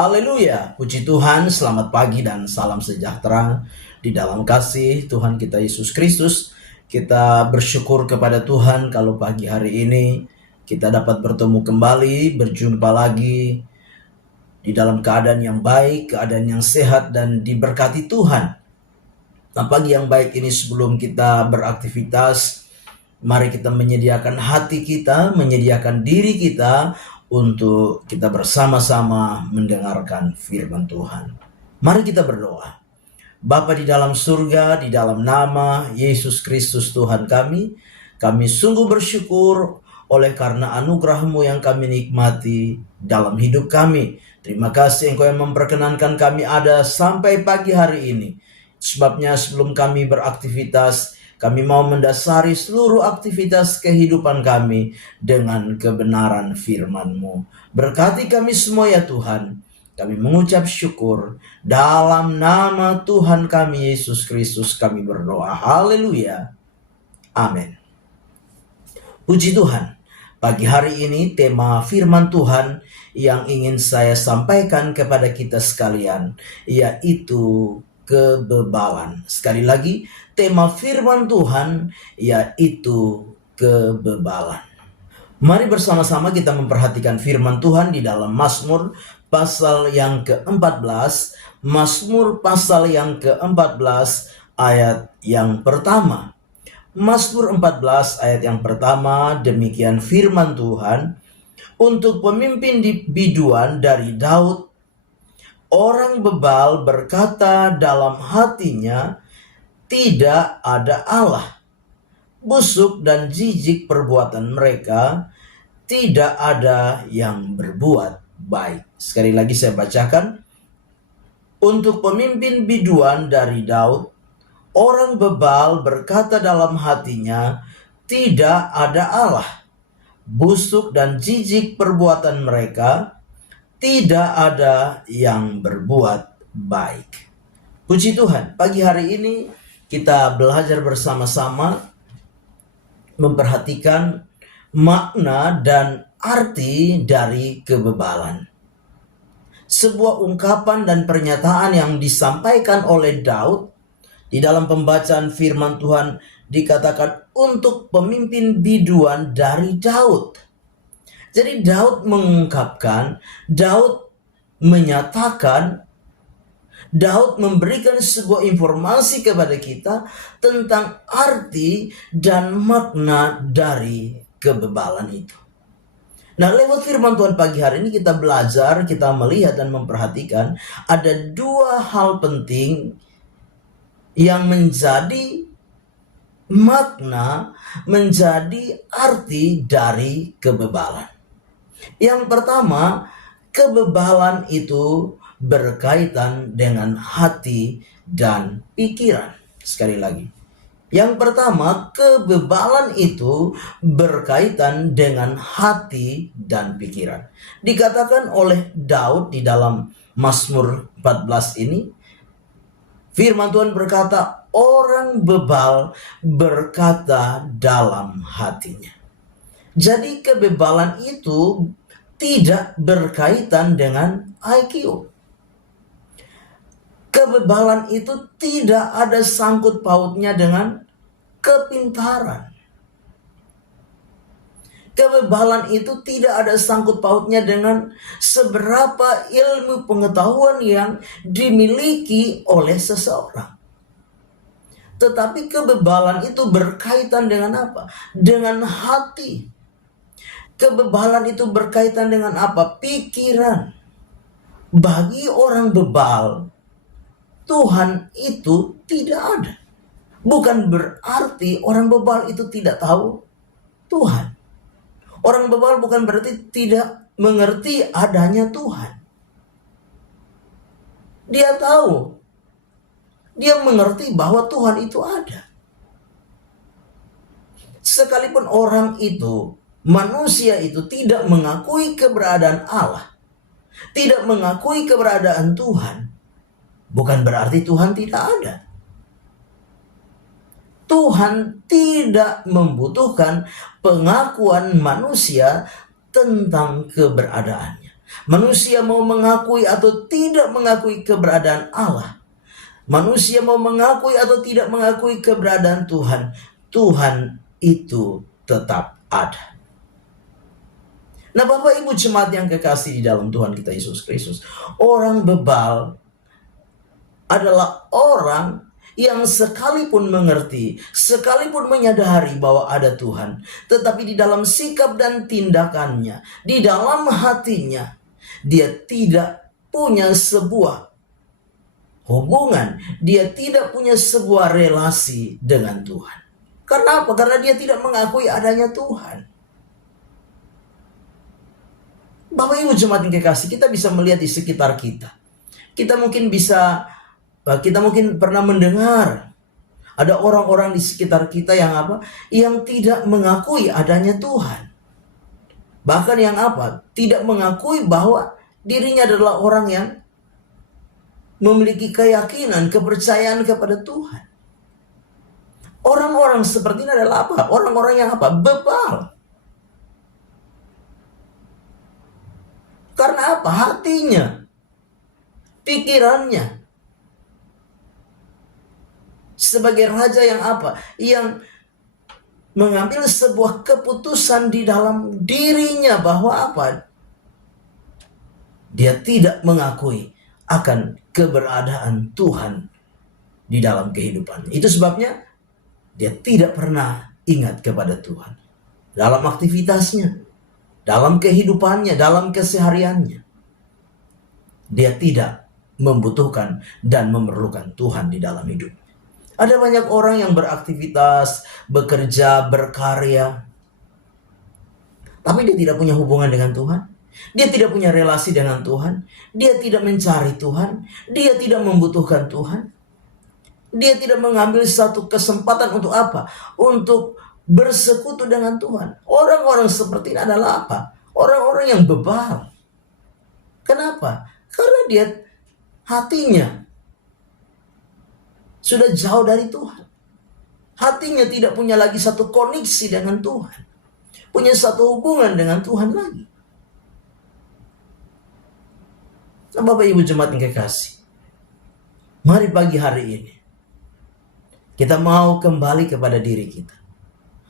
Haleluya, puji Tuhan, selamat pagi dan salam sejahtera di dalam kasih Tuhan kita Yesus Kristus. Kita bersyukur kepada Tuhan kalau pagi hari ini kita dapat bertemu kembali, berjumpa lagi di dalam keadaan yang baik, keadaan yang sehat dan diberkati Tuhan. Nah, pagi yang baik ini sebelum kita beraktivitas, mari kita menyediakan hati kita, menyediakan diri kita untuk kita bersama-sama mendengarkan firman Tuhan. Mari kita berdoa. Bapa di dalam surga, di dalam nama Yesus Kristus Tuhan kami sungguh bersyukur oleh karena anugerah-Mu yang kami nikmati dalam hidup kami. Terima kasih Engkau yang memperkenankan kami ada sampai pagi hari ini. Sebabnya sebelum kami beraktivitas, kami mau mendasari seluruh aktivitas kehidupan kami dengan kebenaran firman-Mu. Berkati kami semua ya Tuhan. Kami mengucap syukur. Dalam nama Tuhan kami Yesus Kristus kami berdoa. Haleluya. Amin. Puji Tuhan. Pagi hari ini tema firman Tuhan yang ingin saya sampaikan kepada kita sekalian, yaitu kebebalan. Sekali lagi, tema firman Tuhan yaitu kebebalan. Mari bersama-sama kita memperhatikan firman Tuhan di dalam Mazmur pasal yang ke-14. Mazmur pasal yang ke-14 ayat yang pertama. Mazmur 14 ayat yang pertama, demikian firman Tuhan. Untuk pemimpin biduan dari Daud, orang bebal berkata dalam hatinya, tidak ada Allah. Busuk dan jijik perbuatan mereka, tidak ada yang berbuat baik. Sekali lagi saya bacakan. Untuk pemimpin biduan dari Daud, orang bebal berkata dalam hatinya, tidak ada Allah. Busuk dan jijik perbuatan mereka, tidak ada yang berbuat baik. Puji Tuhan, pagi hari ini kita belajar bersama-sama memperhatikan makna dan arti dari kebebalan. Sebuah ungkapan dan pernyataan yang disampaikan oleh Daud di dalam pembacaan firman Tuhan dikatakan untuk pemimpin biduan dari Daud. Jadi Daud mengungkapkan, Daud menyatakan, Daud memberikan sebuah informasi kepada kita tentang arti dan makna dari kebebalan itu. Nah, lewat firman Tuhan pagi hari ini kita belajar, kita melihat dan memperhatikan ada dua hal penting yang menjadi makna, menjadi arti dari kebebalan. Yang pertama, kebebalan itu berkaitan dengan hati dan pikiran. Sekali lagi. Yang pertama, kebebalan itu berkaitan dengan hati dan pikiran. Dikatakan oleh Daud di dalam Mazmur 14 ini, firman Tuhan berkata, orang bebal berkata dalam hatinya. Jadi kebebalan itu tidak berkaitan dengan IQ. Kebebalan itu tidak ada sangkut pautnya dengan kepintaran. Kebebalan itu tidak ada sangkut pautnya dengan seberapa ilmu pengetahuan yang dimiliki oleh seseorang. Tetapi kebebalan itu berkaitan dengan apa? Dengan hati. Kebebalan itu berkaitan dengan apa? Pikiran. Bagi orang bebal, Tuhan itu tidak ada. Bukan berarti orang bebal itu tidak tahu Tuhan. Orang bebal bukan berarti tidak mengerti adanya Tuhan. Dia tahu. Dia mengerti bahwa Tuhan itu ada. Sekalipun orang itu, manusia itu tidak mengakui keberadaan Allah, tidak mengakui keberadaan Tuhan, bukan berarti Tuhan tidak ada. Tuhan tidak membutuhkan pengakuan manusia tentang keberadaannya. Manusia mau mengakui atau tidak mengakui keberadaan Allah, manusia mau mengakui atau tidak mengakui keberadaan Tuhan, Tuhan itu tetap ada. Nah, Bapak Ibu jemaat yang kekasih di dalam Tuhan kita Yesus Kristus, orang bebal adalah orang yang sekalipun mengerti, sekalipun menyadari bahwa ada Tuhan, tetapi di dalam sikap dan tindakannya, di dalam hatinya, dia tidak punya sebuah hubungan, dia tidak punya sebuah relasi dengan Tuhan. Karena apa? Karena dia tidak mengakui adanya Tuhan. Bapak Ibu jemaat yang kekasih, kita bisa melihat di sekitar kita. Kita mungkin pernah mendengar ada orang-orang di sekitar kita yang apa? Yang tidak mengakui adanya Tuhan. Bahkan yang apa? Tidak mengakui bahwa dirinya adalah orang yang memiliki keyakinan, kepercayaan kepada Tuhan. Orang-orang seperti ini adalah apa? Orang-orang yang apa? Bebal. Karena apa? Hatinya, pikirannya, sebagai raja yang apa? Yang mengambil sebuah keputusan di dalam dirinya bahwa apa? Dia tidak mengakui akan keberadaan Tuhan di dalam kehidupan. Itu sebabnya dia tidak pernah ingat kepada Tuhan. Dalam aktivitasnya, dalam kehidupannya, dalam kesehariannya, dia tidak membutuhkan dan memerlukan Tuhan di dalam hidup. Ada banyak orang yang beraktivitas, bekerja, berkarya, tapi dia tidak punya hubungan dengan Tuhan. Dia tidak punya relasi dengan Tuhan. Dia tidak mencari Tuhan. Dia tidak membutuhkan Tuhan. Dia tidak mengambil satu kesempatan untuk apa? Untuk bersekutu dengan Tuhan. Orang-orang seperti ini adalah apa? Orang-orang yang bebal. Kenapa? Karena dia hatinya sudah jauh dari Tuhan. Hatinya tidak punya lagi satu koneksi dengan Tuhan. Punya satu hubungan dengan Tuhan lagi. Nah, Bapak Ibu jemaat yang kekasih, mari pagi hari ini kita mau kembali kepada diri kita.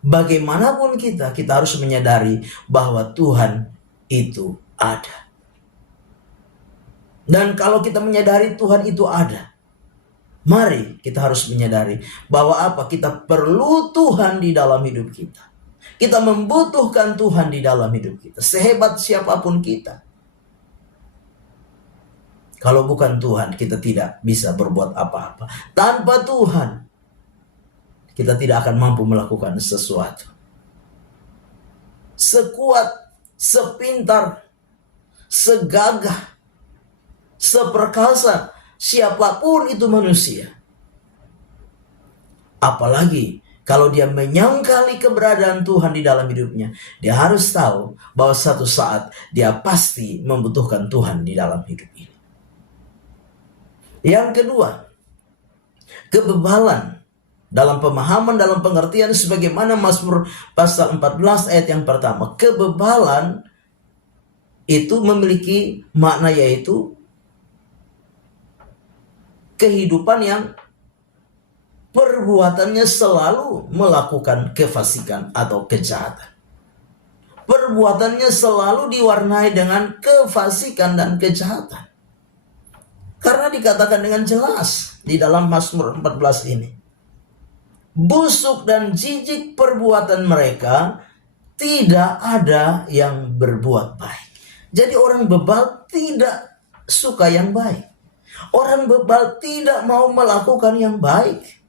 Bagaimanapun kita harus menyadari bahwa Tuhan itu ada. Dan kalau kita menyadari Tuhan itu ada, mari kita harus menyadari bahwa apa? Kita perlu Tuhan di dalam hidup kita. Kita membutuhkan Tuhan di dalam hidup kita. Sehebat siapapun kita, kalau bukan Tuhan, kita tidak bisa berbuat apa-apa. Tanpa Tuhan, kita tidak akan mampu melakukan sesuatu. Sekuat, sepintar, segagah, seperkasa siapapun itu manusia, apalagi kalau dia menyangkali keberadaan Tuhan di dalam hidupnya, dia harus tahu bahwa satu saat dia pasti membutuhkan Tuhan di dalam hidup ini. Yang kedua, kebebalan dalam pemahaman, dalam pengertian sebagaimana Mazmur pasal 14 ayat yang pertama. Kebebalan itu memiliki makna, yaitu kehidupan yang perbuatannya selalu melakukan kefasikan atau kejahatan. Perbuatannya selalu diwarnai dengan kefasikan dan kejahatan. Karena dikatakan dengan jelas di dalam Mazmur 14 ini, busuk dan jijik perbuatan mereka, tidak ada yang berbuat baik. Jadi orang bebal tidak suka yang baik. Orang bebal tidak mau melakukan yang baik.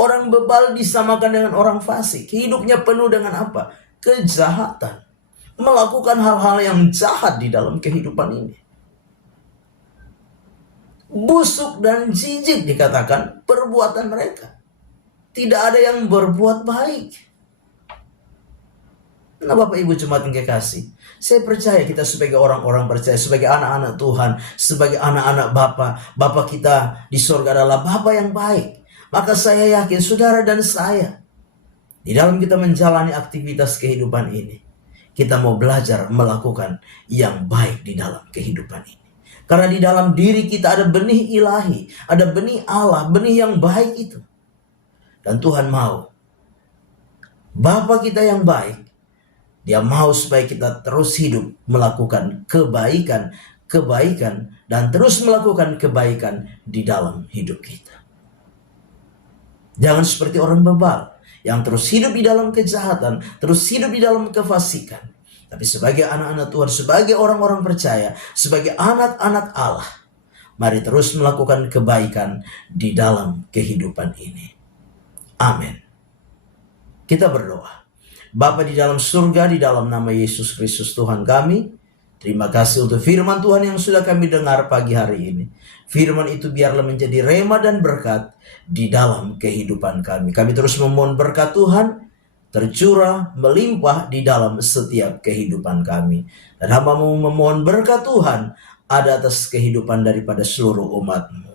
Orang bebal disamakan dengan orang fasik. Hidupnya penuh dengan apa? Kejahatan. Melakukan hal-hal yang jahat di dalam kehidupan ini. Busuk dan jijik dikatakan perbuatan mereka. Tidak ada yang berbuat baik. Nah, Bapak Ibu jemaat yang kekasih, saya percaya kita sebagai orang-orang percaya, sebagai anak-anak Tuhan, sebagai anak-anak Bapa kita di surga adalah Bapa yang baik. Maka saya yakin saudara dan saya, di dalam kita menjalani aktivitas kehidupan ini, kita mau belajar melakukan yang baik di dalam kehidupan ini. Karena di dalam diri kita ada benih ilahi, ada benih Allah, benih yang baik itu. Dan Tuhan mau, Bapa kita yang baik, Dia mau supaya kita terus hidup melakukan kebaikan, dan terus melakukan kebaikan di dalam hidup kita. Jangan seperti orang bebal yang terus hidup di dalam kejahatan, terus hidup di dalam kefasikan. Tapi sebagai anak-anak Tuhan, sebagai orang-orang percaya, sebagai anak-anak Allah, mari terus melakukan kebaikan di dalam kehidupan ini. Amin. Kita berdoa. Bapa di dalam surga, di dalam nama Yesus Kristus Tuhan kami, terima kasih untuk firman Tuhan yang sudah kami dengar pagi hari ini. Firman itu biarlah menjadi rema dan berkat di dalam kehidupan kami. Kami terus memohon berkat Tuhan tercurah, melimpah di dalam setiap kehidupan kami. Dan hamba-Mu memohon berkat Tuhan ada atas kehidupan daripada seluruh umat-Mu.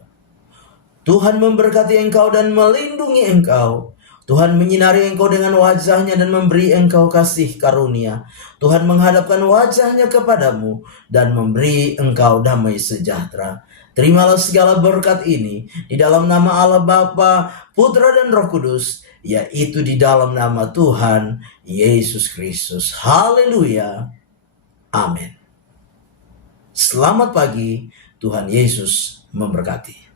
Tuhan memberkati engkau dan melindungi engkau. Tuhan menyinari engkau dengan wajah-Nya dan memberi engkau kasih karunia. Tuhan menghadapkan wajah-Nya kepadamu dan memberi engkau damai sejahtera. Terimalah segala berkat ini di dalam nama Allah Bapa, Putra dan Roh Kudus, yaitu di dalam nama Tuhan Yesus Kristus. Haleluya. Amin. Selamat pagi, Tuhan Yesus memberkati.